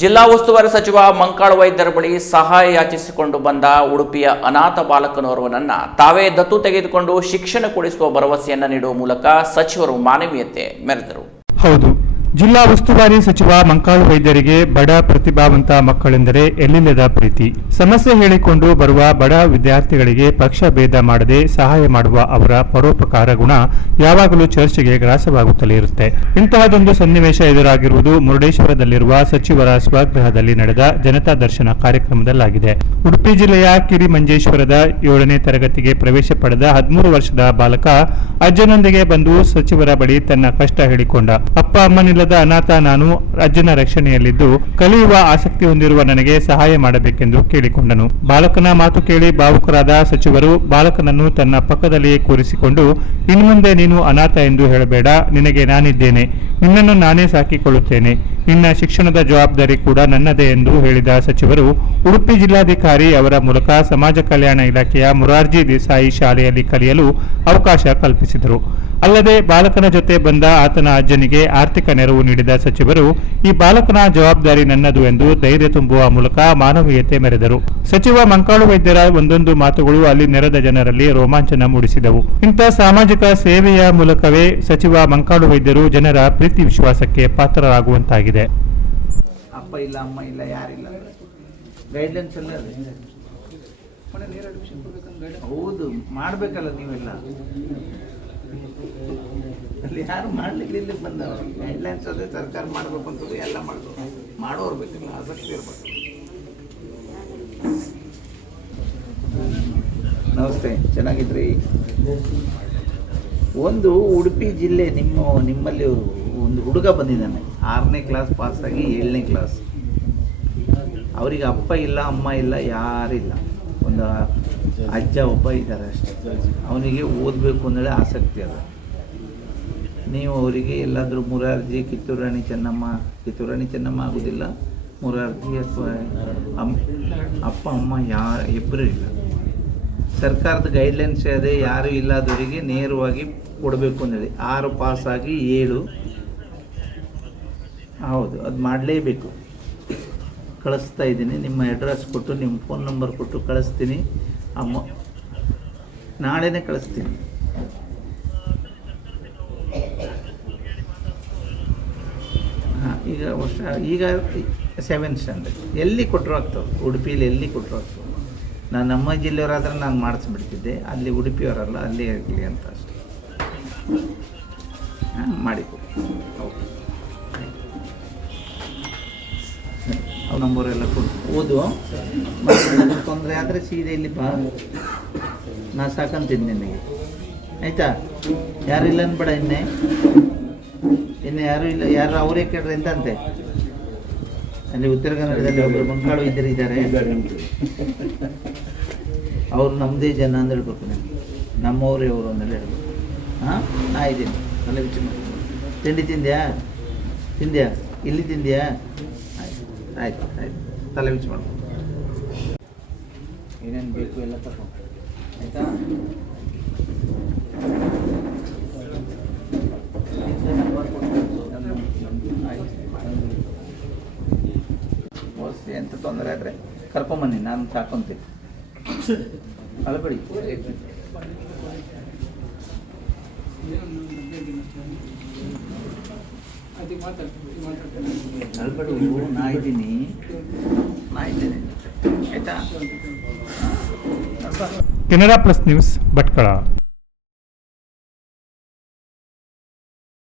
ಜಿಲ್ಲಾ ಉಸ್ತುವಾರಿ ಸಚಿವ ಮಂಕಾಳ ವೈದ್ಯರ ಬಳಿ ಸಹಾಯ ಯಾಚಿಸಿಕೊಂಡು ಬಂದ ಉಡುಪಿಯ ಅನಾಥ ಬಾಲಕನೋರ್ವನನ್ನ ತಾವೇ ದತ್ತು ತೆಗೆದುಕೊಂಡು ಶಿಕ್ಷಣ ಕೊಡಿಸುವ ಭರವಸೆಯನ್ನ ನೀಡುವ ಮೂಲಕ ಸಚಿವರು ಮಾನವೀಯತೆ ಮೆರೆದರು. ಹೌದು, ಜಿಲ್ಲಾ ಉಸ್ತುವಾರಿ ಸಚಿವ ಮಂಕಾಳು ವೈದ್ಯರಿಗೆ ಬಡ ಪ್ರತಿಭಾವಂತ ಮಕ್ಕಳೆಂದರೆ ಎಲ್ಲಿಲ್ಲದ ಪ್ರೀತಿ. ಸಮಸ್ಯೆ ಹೇಳಿಕೊಂಡು ಬರುವ ಬಡ ವಿದ್ಯಾರ್ಥಿಗಳಿಗೆ ಪಕ್ಷ ಭೇದ ಮಾಡದೆ ಸಹಾಯ ಮಾಡುವ ಅವರ ಪರೋಪಕಾರ ಗುಣ ಯಾವಾಗಲೂ ಚರ್ಚೆಗೆ ಗ್ರಾಸವಾಗುತ್ತಲೇ ಇರುತ್ತೆ. ಇಂತಹದೊಂದು ಸನ್ನಿವೇಶ ಎದುರಾಗಿರುವುದು ಮುರುಡೇಶ್ವರದಲ್ಲಿರುವ ಸಚಿವರ ಸ್ವಗೃಹದಲ್ಲಿ ನಡೆದ ಜನತಾ ದರ್ಶನ ಕಾರ್ಯಕ್ರಮದಲ್ಲಾಗಿದೆ. ಉಡುಪಿ ಜಿಲ್ಲೆಯ ಕಿರಿಮಂಜೇಶ್ವರದ 7ನೇ ತರಗತಿಗೆ ಪ್ರವೇಶ ಪಡೆದ 13 ವರ್ಷದ ಬಾಲಕ ಅಜ್ಜನೊಂದಿಗೆ ಬಂದು ಸಚಿವರ ಬಳಿ ತನ್ನ ಕಷ್ಟ ಹೇಳಿಕೊಂಡ. ಅಪ್ಪ ಅಮ್ಮನಿಲ್ಲದ ಅನಾಥ ನಾನು, ಅಜ್ಜನ ರಕ್ಷಣೆಯಲ್ಲಿದ್ದು ಕಲಿಯುವ ಆಸಕ್ತಿ ಹೊಂದಿರುವ ನನಗೆ ಸಹಾಯ ಮಾಡಬೇಕೆಂದು ಕೇಳಿಕೊಂಡನು. ಬಾಲಕನ ಮಾತು ಕೇಳಿ ಭಾವುಕರಾದ ಸಚಿವರು ಬಾಲಕನನ್ನು ತನ್ನ ಪಕ್ಕದಲ್ಲಿಯೇ ಕೂರಿಸಿಕೊಂಡು, ಇನ್ಮುಂದೆ ನೀನು ಅನಾಥ ಎಂದು ಹೇಳಬೇಡ, ನಿನಗೆ ನಾನಿದ್ದೇನೆ, ನಿನ್ನನ್ನು ನಾನೇ ಸಾಕಿಕೊಳ್ಳುತ್ತೇನೆ, ನಿನ್ನ ಶಿಕ್ಷಣದ ಜವಾಬ್ದಾರಿ ಕೂಡ ನನ್ನದೇ ಎಂದು ಹೇಳಿದ ಸಚಿವರು ಉಡುಪಿ ಜಿಲ್ಲಾಧಿಕಾರಿ ಅವರ ಮೂಲಕ ಸಮಾಜ ಕಲ್ಯಾಣ ಇಲಾಖೆಯ ಮುರಾರ್ಜಿ ದೇಸಾಯಿ ಶಾಲೆಯಲ್ಲಿ ಕಲಿಯಲು ಅವಕಾಶ ಕಲ್ಪಿಸಿದರು. ಅಲ್ಲದೆ ಬಾಲಕನ ಜೊತೆ ಬಂದ ಆತನ ಅಜ್ಜನಿಗೆ ಆರ್ಥಿಕ ನೆರವು ನೀಡಿದ ಸಚಿವರು ಈ ಬಾಲಕನ ಜವಾಬ್ದಾರಿ ನನ್ನದು ಎಂದು ಧೈರ್ಯ ತುಂಬುವ ಮೂಲಕ ಮಾನವೀಯತೆ ಮೆರೆದರು. ಸಚಿವ ಮಂಕಾಳು ವೈದ್ಯರ ಒಂದೊಂದು ಮಾತುಗಳು ಅಲ್ಲಿ ನೆರೆದ ಜನರಲ್ಲಿ ರೋಮಾಂಚನ ಮೂಡಿಸಿದವು. ಇಂಥ ಸಾಮಾಜಿಕ ಸೇವೆಯ ಮೂಲಕವೇ ಸಚಿವ ಮಂಕಾಳು ವೈದ್ಯರು ಜನರ ಪ್ರೀತಿ ವಿಶ್ವಾಸಕ್ಕೆ ಪಾತ್ರರಾಗುವಂತಾಗಿದೆ. ಅಪ್ಪ ಇಲ್ಲ, ಅಮ್ಮ ಇಲ್ಲ, ಯಾರಿಲ್ಲ, ಗೈಡ್ಲೈನ್ಸ್ ಎಲ್ಲ ಹೌದು ಮಾಡಬೇಕಲ್ಲ. ನೀವೆಲ್ಲ ಅಲ್ಲಿ ಯಾರು ಮಾಡ್ಲಿಕ್ಕೆ ಇಲ್ಲಿ ಬಂದವರು ಗೈಡ್ಲೈನ್ಸ್ ಅದೇ ಸರ್ಕಾರ ಮಾಡಬೇಕು ಅಂತಂದ್ರೆ ಎಲ್ಲ ಮಾಡೋರು ಬೇಕಲ್ಲ, ಆಸಕ್ತಿ ಇರ್ಬೇಕು. ನಮಸ್ತೆ, ಚೆನ್ನಾಗಿದ್ರಿ? ಒಂದು ಉಡುಪಿ ಜಿಲ್ಲೆ ನಿಮ್ಮಲ್ಲಿ ಒಂದು ಹುಡುಗ ಬಂದಿದ್ದಾನೆ, 6ನೇ ಕ್ಲಾಸ್ ಪಾಸಾಗಿ 7ನೇ ಕ್ಲಾಸ್. ಅವರಿಗೆ ಅಪ್ಪ ಇಲ್ಲ, ಅಮ್ಮ ಇಲ್ಲ, ಯಾರಿಲ್ಲ, ಒಂದು ಅಜ್ಜ ಒಬ್ಬ ಇದ್ದಾರೆ ಅಷ್ಟೇ. ಅವನಿಗೆ ಓದಬೇಕು ಅಂದರೆ ಆಸಕ್ತಿ ಅದ. ನೀವು ಅವರಿಗೆ ಎಲ್ಲಾದರೂ ಮುರಾರ್ಜಿ, ಕಿತ್ತೂರು ರಾಣಿ ಚೆನ್ನಮ್ಮ ಆಗೋದಿಲ್ಲ, ಮುರಾರ್ಜಿ ಅಥವಾ ಅಪ್ಪ ಅಮ್ಮ ಇಬ್ಬರು ಇಲ್ಲ. ಸರ್ಕಾರದ ಗೈಡ್ಲೈನ್ಸ್ ಅದೇ, ಯಾರು ಇಲ್ಲದವರಿಗೆ ನೇರವಾಗಿ ಕೊಡಬೇಕು ಅಂದೇಳಿ 6 ಪಾಸಾಗಿ 7. ಹೌದು, ಅದು ಮಾಡಲೇಬೇಕು. ಕಳಿಸ್ತಾ ಇದ್ದೀನಿ, ನಿಮ್ಮ ಅಡ್ರೆಸ್ ಕೊಟ್ಟು ನಿಮ್ಮ ಫೋನ್ ನಂಬರ್ ಕೊಟ್ಟು ಕಳಿಸ್ತೀನಿ. ನಾಳೆನೇ ಕಳಿಸ್ತೀನಿ. ಹಾಂ, ಈಗ 7th ಸ್ಟ್ಯಾಂಡರ್ಡ್ ಎಲ್ಲಿ ಕೊಟ್ಟರು ಆಗ್ತವೆ, ಉಡುಪಿಯಲ್ಲಿ ಎಲ್ಲಿ ಕೊಟ್ಟರು ಆಗ್ತವೆ. ನಾನು ನಮ್ಮ ಜಿಲ್ಲೆಯವರಾದ್ರೆ ನಾನು ಮಾಡಿಸ್ಬಿಡ್ತಿದ್ದೆ, ಅಲ್ಲಿ ಉಡುಪಿಯವರಲ್ಲ, ಅಲ್ಲೇ ಇರಲಿ ಅಂತ ಅಷ್ಟೇ. ಹಾಂ, ಮಾಡಿಕೊಡಿ. ಓಕೆ, ಅವು ನಂಬರೆಲ್ಲ ಕೊಟ್ಟು ಓದು. ಮತ್ತು ತೊಂದರೆ ಆದರೆ ಸೀದೆ ಇಲ್ಲಿ ಬಾ, ನಾ ಸಾಕಂತೀನಿ ನಿನಗೆ, ಆಯಿತಾ? ಯಾರು ಇಲ್ಲ ಅನ್ಬೇಡ. ಇನ್ನು ಯಾರು ಇಲ್ಲ, ಯಾರು ಅವರೇ ಕೇಳ್ರಿ ಅಂತಂತೆ. ಅಲ್ಲಿ ಉತ್ತರ ಕನ್ನಡದಲ್ಲಿ ಒಬ್ಬರು ಮಂಕಾಳು ಇದ್ದಾರೆ, ಅವರು ನಮ್ಮದೇ ಜನ ಅಂತ ಹೇಳ್ಬೇಕು. ನಮ್ಮವರೇ ಅವರು ಅಂದೇಳಿ ಹೇಳ್ಬೇಕು. ಹಾಂ, ನಾ ಇದ್ದೀನಿ. ತಲೆ ಬಿಚ್ಚಿ ತಿಂಡಿ ತಿಂದ್ಯಾ ಇಲ್ಲಿ ತಿಂದ್ಯಾ? ಆಯ್ತು, ತಲೆ ಬಿಚ್ಚಿ ಮಾಡ್ಬೋದು. ಏನೇನು ಬೇಕು ಎಲ್ಲ ತಗೊಂಡು, ಆಯಿತಾ? ಓದಿಸಿ ಅಂತ ತೊಂದರೆ ಆದರೆ ಕರ್ಕೊಂಬನ್ನಿ, ನಾನು ಸಾಕೊಂತೀನಿ. ಅಲ್ಬೇಡಿ, ಅಲ್ಬೇಡಿ, ನಾ ಇದ್ದೀನಿ, ಆಯಿತಾ? Canara plus news, Bhatkal.